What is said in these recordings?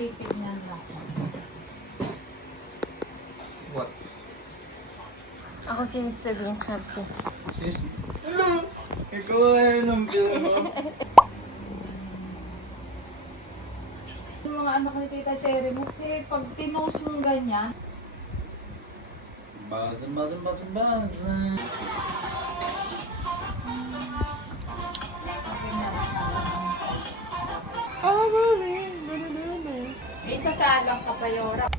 titignan lang. What? Ako si Mr. Green Hapsi. Hello! Ikaw ay ng film mo. Yung mga anak ni Tita Cherry mo, kasi pag tinose mong ganyan, Basan. okay na. Oh, really? May isasalang ka pa Yora.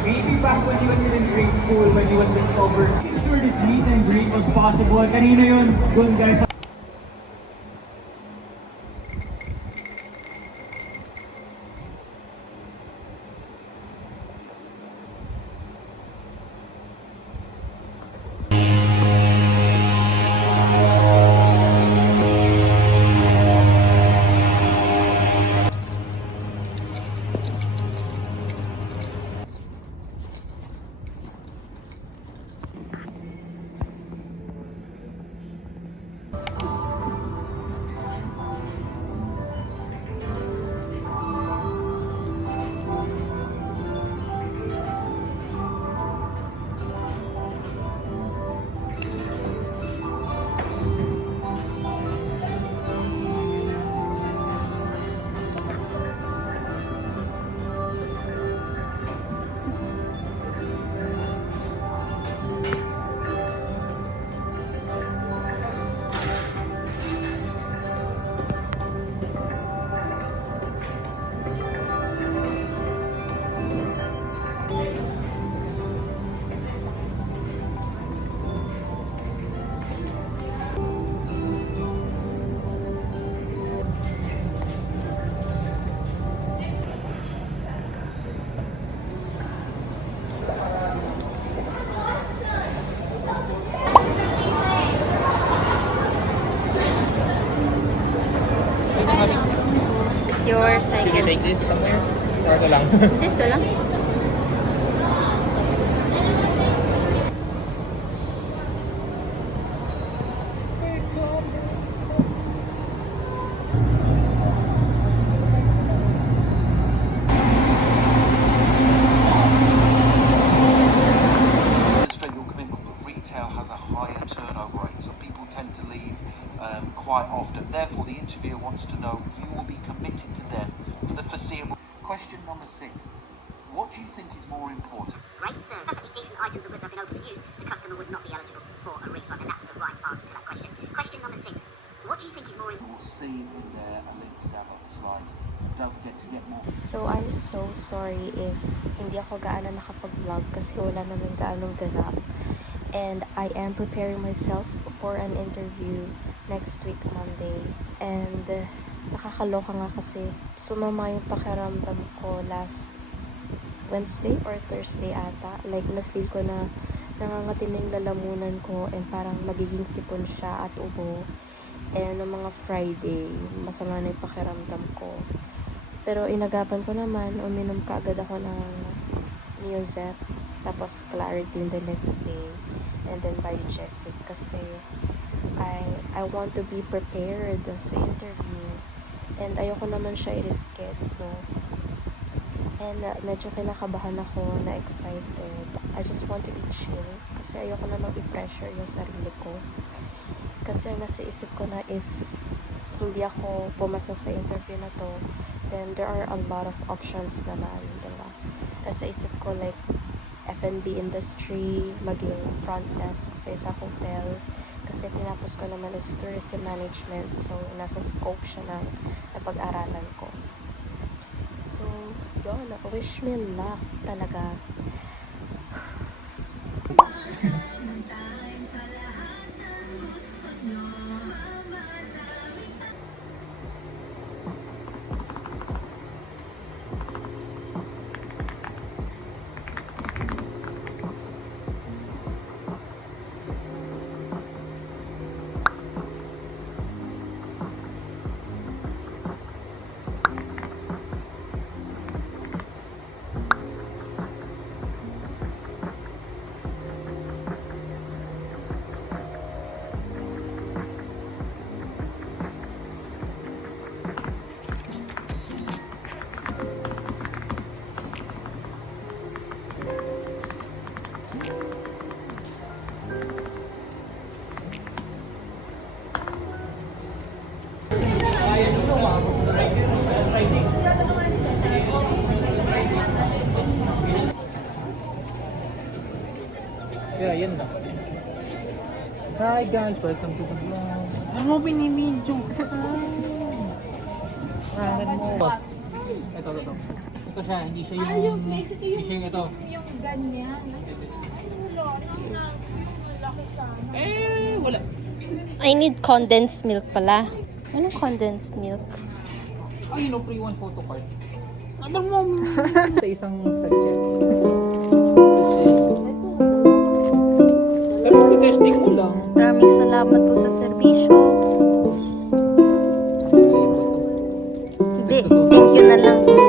Maybe back when he was still in grade school, when he was discovered. I'm sure this meet and greet was possible. Kanina yun, doon guys. Yours, I Should we guess. take this somewhere? Or ito lang? Ito lang. Demonstrate your commitment, but retail has a higher turnover rate, so people tend to leave quite often. Therefore, the interviewer wants to know you will be committed to them for the foreseeable. Question number 6. What do you think is more important? Rates, perfectly decent items of goods have been open and used, the customer would not be eligible for a refund, and that's the right answer to that question. Question number 6. What do you think is more important? You will see in there a link to download the slides. Don't forget to get more. So, I'm so sorry if hindi ako gaano nakapag-vlog kasi wala naman gaano ganap. and I am preparing myself for an interview next week, Monday. And nakakaloka nga kasi sumama yung pakiramdam ko last Wednesday or Thursday ata. Like, na-feel ko na nangangatin na yung lalamunan ko and parang magiging sipon siya at ubo. And ng mga Friday, masama na yung pakiramdam ko. Pero inagapan ko naman, uminom kaagad ako ng Neozep, tapos Claritin the next day, and then Biogesic kasi I want to be prepared sa interview. And ayoko naman siya i-risked, no? And medyo kinakabahan ako, na excited. I just want to be chill kasi ayoko namang i-pressure yung sarili ko. Kasi nasa isip ko na if hindi ako pumasa sa interview na to, then there are a lot of options naman, diba? Nasa isip ko like F&B industry, maging front desk sa isang hotel. Kasi tinapos ko naman is tourism management, so nasa scope siya ng napag-aralan ko. So, yun, wish me luck talaga. Yeah, yun na. Hi guys, welcome to the vlog. Ano binibidyo ko? Rangan mo. Ito. Ito siya, hindi siya yung... Hindi siya yung ito. Yung ganyan. Wala. I need condensed milk pala. Anong condensed milk? Ay, no, free one photo card. Ano mo? Isang sachet. Pero testing mo lang. Maraming salamat po sa serbisyo. Hindi, thank you na lang.